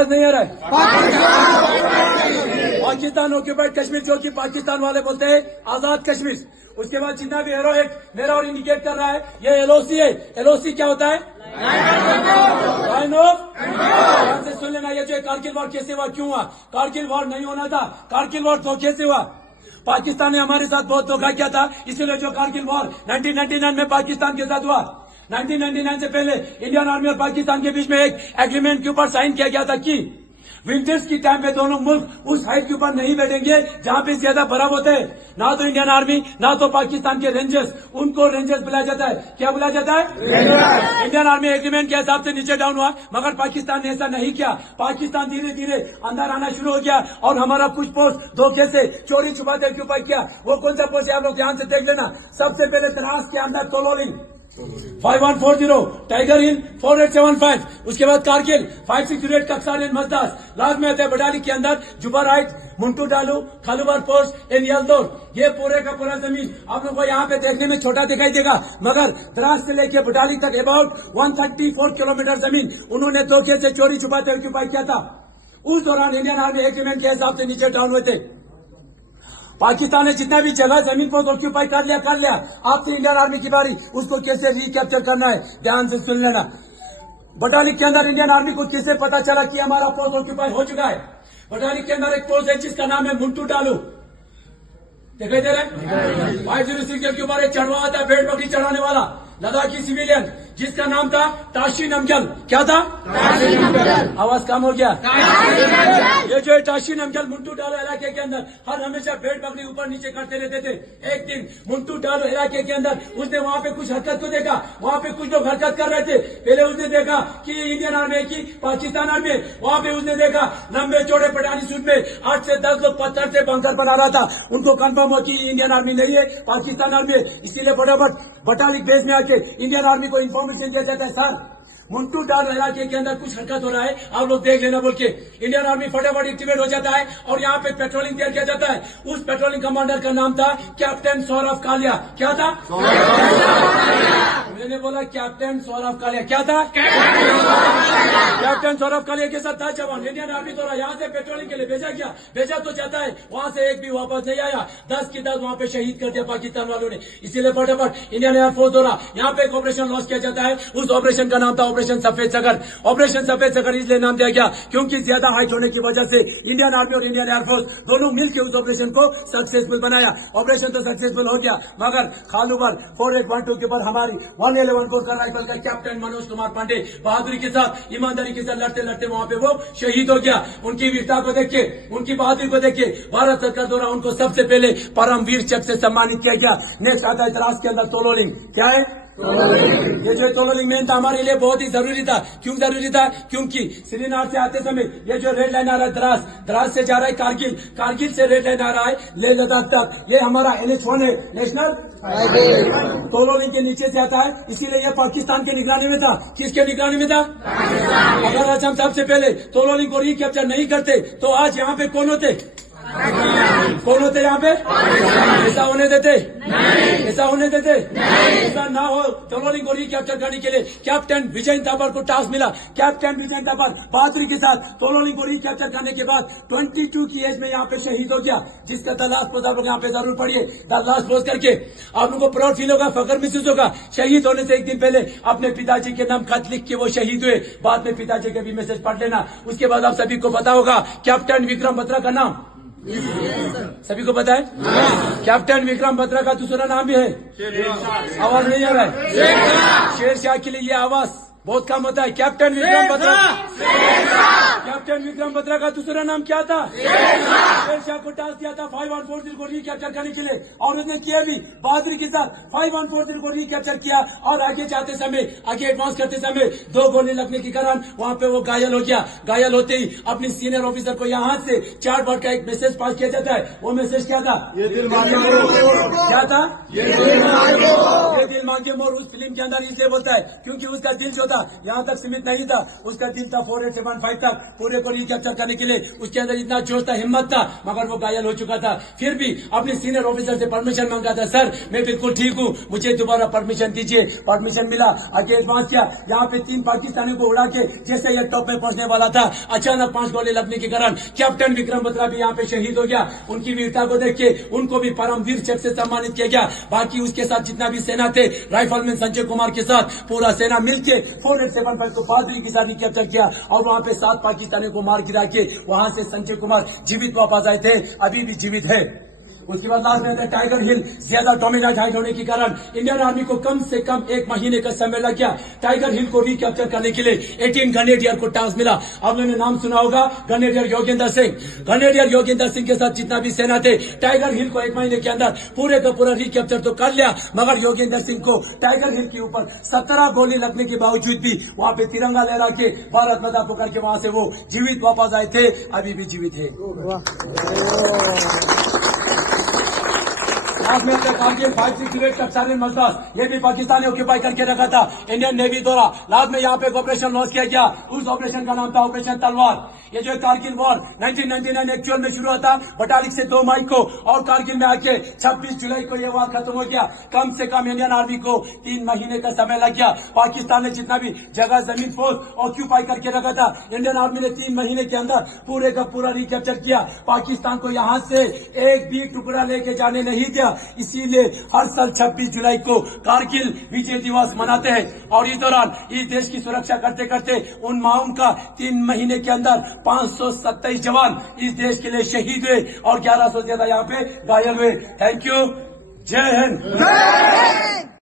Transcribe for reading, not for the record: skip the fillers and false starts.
आवाज नहीं आ रहा है? पाकिस्तान ऑक्यूपाइड कश्मीर जो कि पाकिस्तान वाले बोलते हैं आजाद कश्मीर। उसके बाद जितना भी एरो एक मेरा और इंडिकेट कर रहा है ये एलओसी है। एलओसी क्या होता है? लाइन ऑफ ध्यान से सुन लेना। ये जो कारगिल वॉर कैसे हुआ, क्यों हुआ? कारगिल वॉर नहीं होना था, कारगिल वॉर धोखे से हुआ। पाकिस्तान ने हमारे साथ बहुत धोखा किया था, इसीलिए जो कारगिल वॉर 1999 में पाकिस्तान के साथ हुआ। 1999 से पहले इंडियन आर्मी और पाकिस्तान के बीच में एक एग्रीमेंट के ऊपर साइन किया गया था कि विंटर्स की टाइम में दोनों मुल्क उस हाइट के ऊपर नहीं बैठेंगे जहां पे ज्यादा बर्फ होते हैं। ना तो इंडियन आर्मी ना तो पाकिस्तान के रेंजर्स, उनको रेंजर्स बुलाया जाता है। क्या बुलाया जाता है? इंडियन आर्मी एग्रीमेंट के हिसाब से नीचे डाउन हुआ, मगर पाकिस्तान ने ऐसा नहीं किया। पाकिस्तान धीरे धीरे अंदर आना शुरू हो गया और हमारा कुछ पोस्ट धोखे से चोरी छुपाते ऑक्यूपाई किया। वो कौन सा पोस्ट है आप लोग ध्यान से देख लेना। सबसे पहले द्रास के अंदर तोलोलिंग 5140, टाइगर हिल 4875, उसके बाद कारगिल 568, कक्सार एंड मजदास, लास्ट में आते हैं बटाली के अंदर जुबाराइट, मुंटू डालू, खालूबार पोस्ट एंड यलदौर। ये पूरे का पूरा जमीन आप लोग को यहाँ पे देखने में छोटा दिखाई देगा, मगर द्रास से लेके बटाली तक अबाउट 134 किलोमीटर जमीन उन्होंने धोखे से चोरी छुपाते ऑक्यूपाई किया था। उस दौरान इंडियन आर्मी एग्रीमेंट के हिसाब से नीचे डाउन हुए थे। पाकिस्तान ने जितना भी जगह जमीन को ऑक्यूपाई कर लिया। आपसे इंडियन आर्मी की बारी, उसको कैसे रिकैप्चर करना है ध्यान से सुन लेना। बटाली के अंदर इंडियन आर्मी को कैसे पता चला कि हमारा पोस्ट ऑक्यूपाई हो चुका है? बटाली के अंदर एक पोस्ट है जिसका नाम है मुंटू डालू, दिखाई दे रहा है? 506 के ऊपर एक चढ़वा आता है, भेड़ बकरी चढ़ाने वाला लद्दाखी सिविलियन जिसका नाम था ताशी नमगल। क्या था? आवाज कम हो गया। ये जो है ताशी नमगल मुंटू डालो इलाके के अंदर हर हमेशा भेड़ बकरी ऊपर नीचे करते रहते थे। एक दिन मुंटू डालो इलाके के अंदर उसने वहां पे कुछ हरकत को देखा, वहां पे कुछ लोग हरकत कर रहे थे। पहले उसने देखा कि ये इंडियन आर्मी की पाकिस्तान आर्मी, वहां पे उसने देखा लंबे चौड़े पठानी सूट में 8 से 10 लोग पत्थर से बंकर बना रहा था। उनको कंफर्म हो कि इंडियन आर्मी नहीं है, पाकिस्तान आर्मी है। इसीलिए फटाफट बटालिक बेस में आके इंडियन आर्मी को इन्फॉर्मेशन दिया जाता है, सर मुंटू डाल इलाके के अंदर कुछ हरकत हो रहा है, आप लोग देख लेना बोल के इंडियन आर्मी फटाफट एक्टिवेट हो जाता है और यहाँ पे पेट्रोलिंग तैयार किया जाता है। उस पेट्रोलिंग कमांडर का नाम था कैप्टन सौरभ कालिया। क्या था? मैंने बोला कैप्टन सौरभ कालिया। क्या था? कैप्टन सौरभ कालिया के साथ 10 जवान इंडियन आर्मी द्वारा यहाँ से पेट्रोलिंग के लिए भेजा गया। भेजा तो जाता है, वहां से एक भी वापस नहीं आया। 10 की 10 वहां पे शहीद कर दिया पाकिस्तान वालों ने। इसीलिए फटाफट इंडियन एयरफोर्स द्वारा यहाँ पे एक ऑपरेशन लॉन्च किया जाता है। उस ऑपरेशन का नाम था ऑपरेशन सफेद सागर। ऑपरेशन सफेद सागर इसलिए नाम दिया गया क्योंकि ज्यादा हाइट होने की वजह से इंडियन आर्मी और इंडियन एयरफोर्स दोनों मिलकर उस ऑपरेशन को सक्सेसफुल बनाया। ऑपरेशन तो सक्सेसफुल हो गया, मगर खालूबार 4812 के ऊपर हमारी 111 कोर राइफल का कैप्टन मनोज कुमार पांडे बहादुरी के साथ, ईमानदारी के साथ लड़ते लड़ते वहां पे वो शहीद हो गया। उनकी वीरता को देख के, उनकी बहादुरी को देख के भारत सरकार द्वारा उनको सबसे पहले परमवीर चक्र से सम्मानित किया गया। नेक्स्ट आता है द्रास के अंदर तोलोलिंग। क्या है? ये जो तोलोलिंग मेन था हमारे लिए बहुत ही जरूरी था। क्यों जरूरी था? क्योंकि श्रीनगर से आते समय ये जो रेड लाइन आ रहा है द्रास, द्रास से जा रहा है कारगिल, कारगिल से रेड लाइन आ रहा है लेह लद्दाख तक। ये हमारा NH1 है, नेशनल तोलोलिंग के नीचे से आता है, इसीलिए ये पाकिस्तान के निगरानी में था। किसके निगरानी में था? अगर आज हम सबसे पहले तोलोलिंग को रिकैप्चर नहीं करते तो आज यहाँ पे कौन होते? कौन होते यहाँ पे? ऐसा होने देते? ऐसा होने देते? ऐसा ना हो। तोलोलिंग को रिकैप्चर करने के लिए कैप्टन विजय थापर को टास्क मिला। कैप्टन विजय थापर बहादुरी के साथ तोलोलिंग को रिकैप्चर करने के बाद 22 की एज में यहाँ पे शहीद हो गया, जिसका द लास्ट पोस्ट आप लोग यहाँ पे जरूर पढ़िए। द लास्ट पोस्ट करके आप लोगों को प्राउड फील होगा, फख्र महसूस होगा। शहीद होने से एक दिन पहले अपने पिताजी के नाम खत लिख के वो शहीद हुए। बाद में पिताजी के भी मैसेज पढ़ लेना। उसके बाद आप सभी को पता होगा कैप्टन विक्रम बत्रा का नाम सभी को पता है? कैप्टन विक्रम बत्रा का दूसरा नाम भी है। आवाज नहीं आ रहा है? शेरशाह के लिए ये आवाज बहुत कम होता है। कैप्टन विक्रम बत्रा, कैप्टन विक्रम बत्रा का दूसरा नाम क्या था? शेरशाह को टास्क दिया था 5140 को रिकैप्चर करने के लिए और उसने किया भी बहादुरी के साथ। 5140 को रिकैप्चर किया और आगे जाते समय, आगे एडवांस करते समय 2 गोली लगने के कारण वहां पे वो घायल हो गया। घायल होते ही अपनी सीनियर ऑफिसर को यहाँ से 4 वर्ड का एक मैसेज पास किया जाता है। वो मैसेज क्या था? ये दिल मांगे मोर। क्या था? ये दिल मांगे मोर उस फिल्म के अंदर इसलिए बोलता है क्योंकि उसका दिल जो था यहाँ तक सीमित नहीं था, उसका दिल था 4875 तक। पूरे पूरे को रिकैप्चर करने के लिए उसके अंदर इतना जोश था, हिम्मत था, मगर वो घायल हो चुका था। फिर भी अपने सीनियर ऑफिसर से परमिशन मांगा था, सर मैं बिल्कुल ठीक हूँ, मुझे दोबारा परमिशन दीजिए। परमिशन मिला, आगे एडवांस किया। यहाँ पे 3 पाकिस्तानियों को उड़ा के जैसे ये टॉप में पहुंचने वाला था, अचानक 5 गोली लगने के कारण कैप्टन विक्रम बत्रा भी यहाँ पे शहीद हो गया। उनकी वीरता को देख के उनको भी परमवीर चक्र से सम्मानित किया गया। बाकी उसके साथ जितना भी सेना थे, राइफलमैन संजय कुमार के साथ पूरा सेना मिलके 475 को बहादुरी के साथ रिकैप्चर किया और वहां पे 7 पाकिस्तानियों को मार गिरा के वहां से संजय कुमार जीवित वापस आए थे, अभी भी जीवित है। उसके बाद लास्ट में टाइगर हिल ज्यादा डोमिनेट हाइट होने के कारण इंडियन आर्मी को कम से कम 1 महीने का समय लग गया टाइगर हिल को रिकैप्चर करने के लिए। 18 ग्रेनेडियर को टास्क मिला। अब मैंने नाम सुना होगा, ग्रेनेडियर योगेंद्र सिंह। ग्रेनेडियर योगेंद्र सिंह के साथ जितना भी सेना थे, टाइगर हिल को 1 महीने के अंदर पूरे का पूरा रिकैप्चर तो कर लिया, मगर योगेंद्र सिंह को टाइगर हिल के ऊपर 17 गोली लगने के बावजूद भी वहां पे तिरंगा लहरा के भारत माता पुकार के वहां से वो जीवित वापस आए थे, अभी भी जीवित है। आज में कारगिल 568 का सारे मजदास, ये भी पाकिस्तान ने ऑक्यूपाई करके रखा था इंडियन नेवी द्वारा। बाद में यहाँ पे एक ऑपरेशन लॉन्च किया गया, उस ऑपरेशन का नाम था ऑपरेशन तलवार। ये जो कारगिल वॉर 1999 एक्चुअल में शुरू हुआ था 2 तारीख से 2 मई को, और कारगिल में आके 26 जुलाई को ये वार खत्म हो गया। कम से कम इंडियन आर्मी को 3 महीने का समय लग गया। पाकिस्तान ने जितना भी जगह जमीन फोर्स ऑक्यूपाई करके रखा था, इंडियन आर्मी ने 3 महीने के अंदर पूरे का पूरा रिकैप्चर किया। पाकिस्तान को यहाँ से एक भी टुकड़ा लेके जाने नहीं दिया। इसीलिए हर साल 26 जुलाई को कारगिल विजय दिवस मनाते हैं, और इस दौरान इस देश की सुरक्षा करते करते उन माओं का 3 महीने के अंदर 527 जवान इस देश के लिए शहीद हुए और 1100 से ज्यादा यहाँ पे घायल हुए। थैंक यू, जय हिंद।